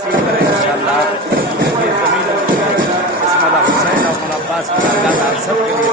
तकसीम करें इंशाअल्लाह। ये ज़मीन मौला हुसैन और मौला अब्बास की अल्लाह सबके लिए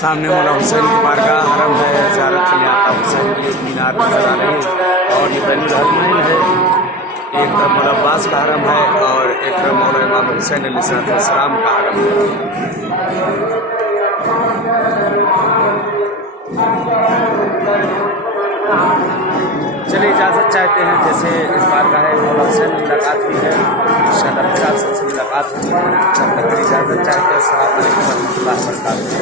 सामने मौला हुसैन की बारगाह हरम है। ज़ियारत के लिए आता हुसैन की मीनार नजर आ रही है और ये बैनुल हरमैन है। एक तरफ मौला अब्बास का हरम है और एक तरफ मौला इमाम हुसैन अलैहिस्सलाम का हरम है। चलिए इजाज़त चाहते हैं, जैसे इस बारगाह मौला हुसैन मुलाकात हुई है, इंशाअल्लाह फिर आप सबसे मुलाकात होगी। तब तक इजाज़त चाहते हैं। अस्सलामु अलैकुम वरहमतुल्लाहि वबरकातुहू।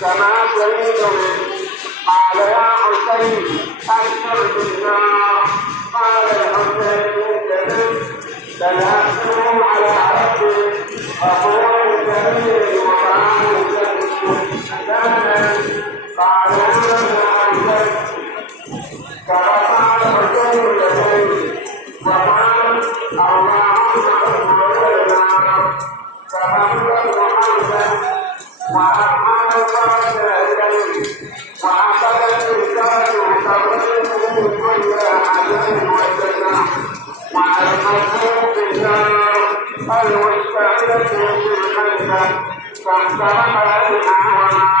كما سمعت قال يا حسين أبشر بالنار قال الحسين كذب تنافسوا على ربي أقول كبير وطعام قال يا حسين فرفع الحسين يديه وقال اللهم اغفر لنا فغفر محمد وأرحم الفرج إليه وأخذ الإنسان تضربه كل أحد وجزاء وعلى المطلوب النار المستعدة في الخلفة فاحترق الأعوام